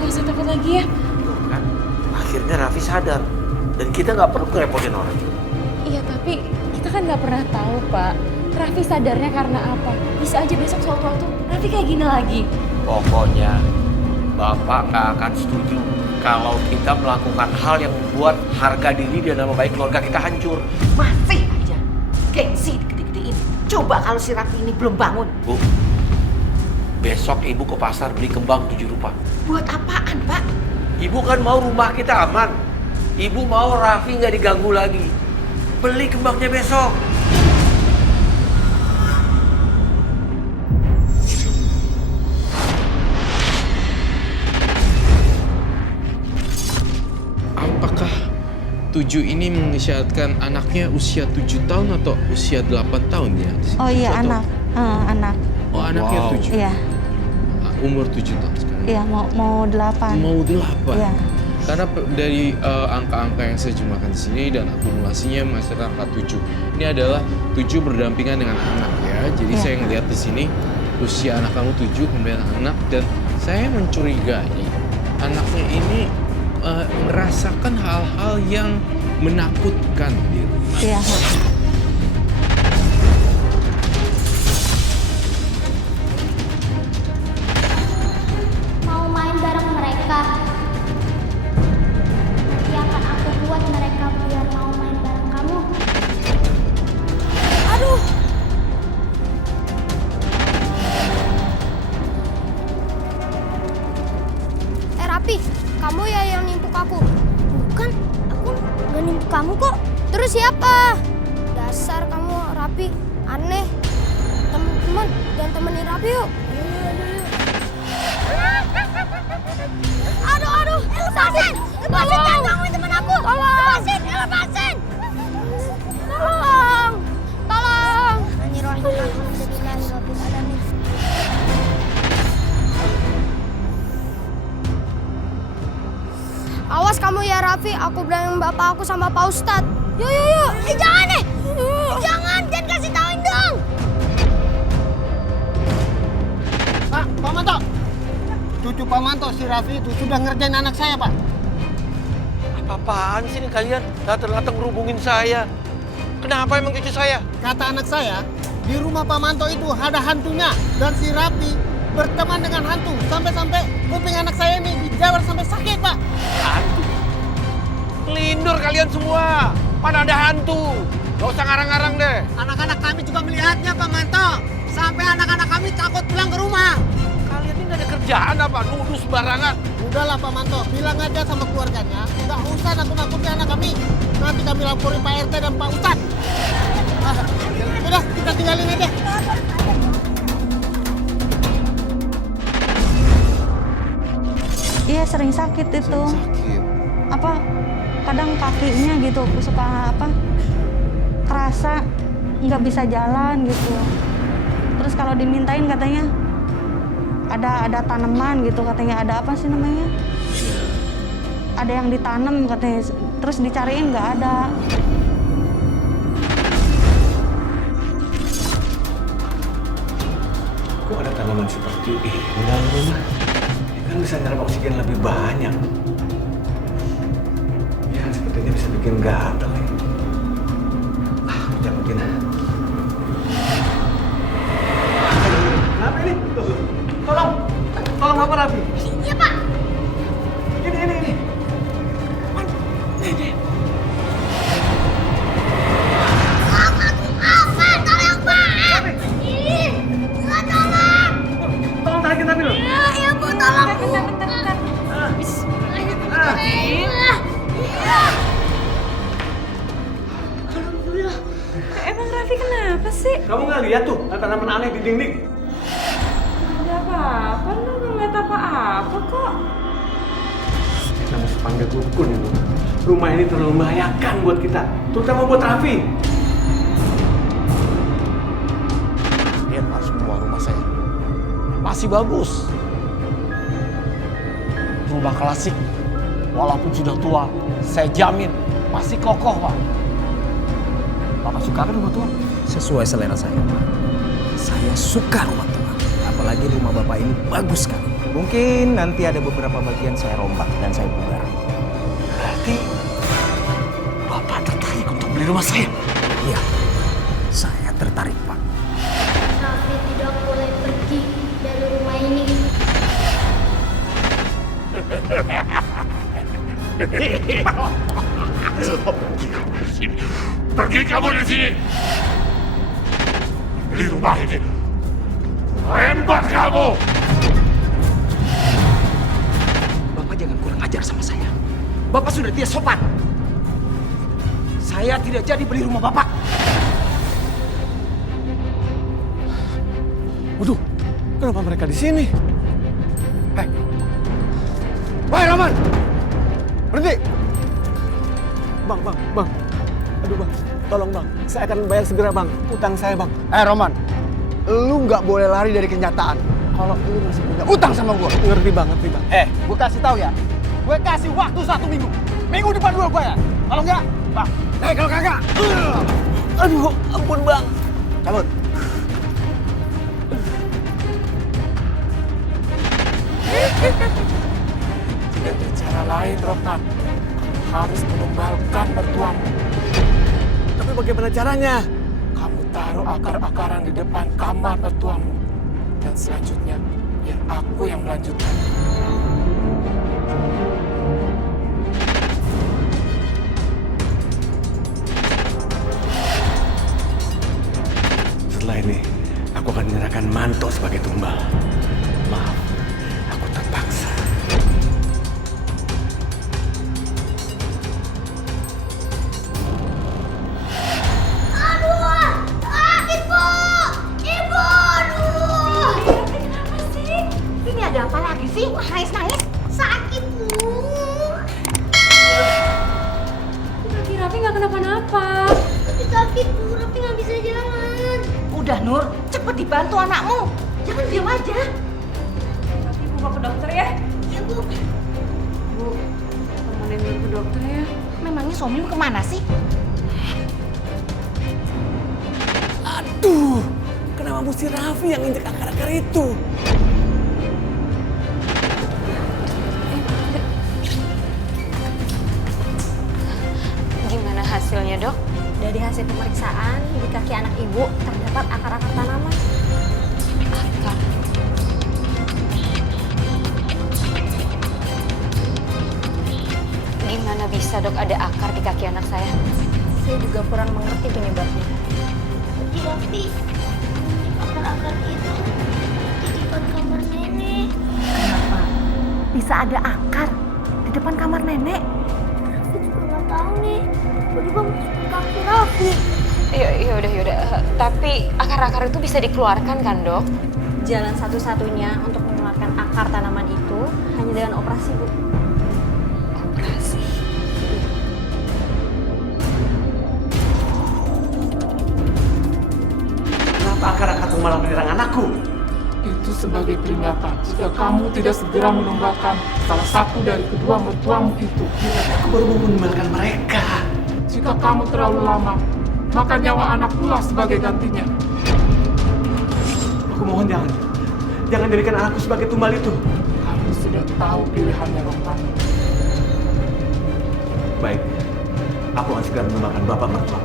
gak usah takut lagi ya. Tuh kan, akhirnya Raffi sadar. Dan kita nggak perlu ngerepotin orang. Iya tapi kita kan gak pernah tahu Pak. Raffi sadarnya karena apa? Bisa aja besok sewaktu-waktu Raffi kayak gini lagi. Pokoknya Bapak nggak akan setuju kalau kita melakukan hal yang membuat harga diri dan nama baik keluarga kita hancur. Masih aja gengsi gede-gedein. Coba kalau si Raffi ini belum bangun. Bu, besok Ibu ke pasar beli kembang 7 rupa. Buat apaan, Pak? Ibu kan mau rumah kita aman. Ibu mau Raffi nggak diganggu lagi. Beli kembangnya besok. Apakah 7 ini mengisyaratkan anaknya usia 7 tahun atau usia 8 tahun ya? Oh iya, Atau- anak. Anak. Oh anaknya Wow. 7? Iya, Umur 7 tahun sekarang? iya mau 8. Mau 8? Iya. Karena dari angka-angka yang saya jumlahkan di sini dan akumulasinya masih angka 7. Ini adalah 7 berdampingan dengan anak ya. Jadi Iya. saya ngelihat di sini usia anak kamu 7 kemudian anak, dan saya mencurigai anaknya ini merasakan hal-hal yang menakutkan di rumah. Iya. Mau main bareng mereka. Nanti akan aku buat mereka biar mau main bareng kamu. Aduh. Rapi, kamu ya yang nimpuk aku? Bukan, aku nggak nimpuk kamu kok. Terus siapa? Dasar kamu Rapi, aneh. Teman-teman, jangan temenin Rapi yuk. Aduh, lepasin! Lepasin, jangan gangguin temen aku! Tolong! Lepasin! Tolong! Tolong! Awas kamu ya Raffi, aku bilangin bapak aku sama Pak Ustadz. Yuk! Jangan nih! Jangan kasih tauin dong! Pak Manto, cucu Pak Manto si Raffi itu sudah ngerjain anak saya, Pak. Apa-apaan sih nih kalian? Datang-datang ngerubungin saya. Kenapa emang cucu saya? Kata anak saya, di rumah Pak Manto itu ada hantunya dan si Raffi berteman dengan hantu sampai-sampai kuping anak saya ini dijawar sampai sakit, Pak. Hantu? Lindur kalian semua. Mana ada hantu? Gak usah ngarang-ngarang deh. Anak-anak kami juga melihatnya, Pak Manto. Sampai anak-anak kami takut pulang ke rumah. Kalian ini gak ada kerjaan apa? Nuduh sembarangan. Udahlah Pak Manto, bilang aja sama keluarganya. Nggak usah nakut-nakuti anak kami. Nanti kami laporin Pak RT dan Pak Ustadz. Udah, kita tinggalin aja. Iya sering sakit itu. Sakit. Apa kadang kakinya gitu suka kerasa nggak bisa jalan gitu. Terus kalau dimintain katanya ada tanaman gitu, katanya ada apa sih namanya? Ada yang ditanam katanya, terus dicariin nggak ada. Kok ada tanaman seperti ini dalam rumah? Ini kan bisa nyerap oksigen lebih banyak. Ya, sepertinya bisa bikin gatal ya. Tidak mungkin. Kenapa ini? Tolong apa Raffi? Iya Pak. Ini. Tolong Pak. Ih, tolong. Tolong tarikin Raffi loh. Iya Bu, tolong Bu. Bentar. Alhamdulillah. Emang Raffi kenapa sih? Kamu nggak lihat tuh ada tanaman aneh di dinding? Ada apa-apa, lu nggak ngeliat apa-apa kok. Nama sepanggil dukun itu. Rumah ini terlalu membahayakan buat kita, terutama buat Raffi. Lihat Pak, semua rumah saya masih bagus. Rumah klasik, walaupun sudah tua, saya jamin masih kokoh Pak. Bapak suka kan rumah tua? Sesuai selera saya, Pak. Saya suka rumah tua. Apalagi rumah Bapak ini bagus sekali. Mungkin nanti ada beberapa bagian saya rombak dan saya pugar. Berarti Bapak tertarik untuk beli rumah saya? Iya, saya tertarik, Pak. Raffi tidak boleh pergi dari rumah ini. Pergi kamu dari sini. Beli rumah ini. Rembat kamu. Bapak jangan kurang ajar sama saya. Bapak sudah tidak sopan. Saya tidak jadi beli rumah Bapak. Waduh, kenapa mereka di sini? Hei, wahai Roman, berhenti! Bang. Aduh bang, tolong bang. Saya akan bayar segera bang, utang saya bang. Roman, lu nggak boleh lari dari kenyataan. Kalau lu masih punya utang sama gua. Ngerti bang. Gua kasih tahu ya. Gue kasih waktu 1 minggu. Minggu depan gua bayar. Kalau enggak, bang. Kalau kagak. Aduh, ampun bang. Cabut. Tidak ada cara lain, Roman. Harus menumbalkan mertuamu. Tapi bagaimana caranya? Kamu taruh akar-akaran di depan kamar mertuamu. Dan selanjutnya, biar aku yang melanjutkan. Setelah ini, aku akan menyerahkan Manto sebagai tumbal. Maaf, aku terpaksa. Ini ada apa lagi sih? Nangis-nangis? Sakit, Bu. Kaki Raffi nggak kenapa-napa. Tapi sakit, Bu. Raffi nggak bisa jalan. Udah Nur, cepet dibantu anakmu. Jangan diam aja. Raffi bawa ke dokter ya. Ya, Bu. Bu, temenin Nur ke dokter ya. Memangnya suami lu kemana sih? Aduh, kenapa mesti Raffi yang injek akar-akar itu? Gimana hasilnya, Dok? Dari hasil pemeriksaan di kaki anak ibu terdapat akar-akar tanaman. Akar. Gimana bisa, Dok, ada akar di kaki anak saya? Saya juga kurang mengerti penyebabnya. Jadi Raffi, akar-akar itu di depan kamar nenek. Kenapa? Bisa ada akar di depan kamar nenek? Raffi juga nggak tahu nih. Tiba-tiba masuk ke kaki Raffi. Yaudah. Tapi akar-akar itu bisa dikeluarkan kan, Dok? Jalan satu-satunya untuk mengeluarkan akar tanaman itu hanya dengan operasi, Bu. Operasi. Kenapa akar-akar itu malah menyerang anakku? Itu sebagai peringatan jika kamu tidak segera menumbalkan salah satu dari kedua mertuamu itu. Aku baru mau menumbalkan mereka. Jika kamu terlalu lama, maka nyawa anak pula sebagai gantinya. Aku mohon jangan. Jangan jadikan anakku sebagai tumbal itu. Kamu sudah tahu pilihannya, Roman. Baik, aku akan segera menumbalkan bapak mertua.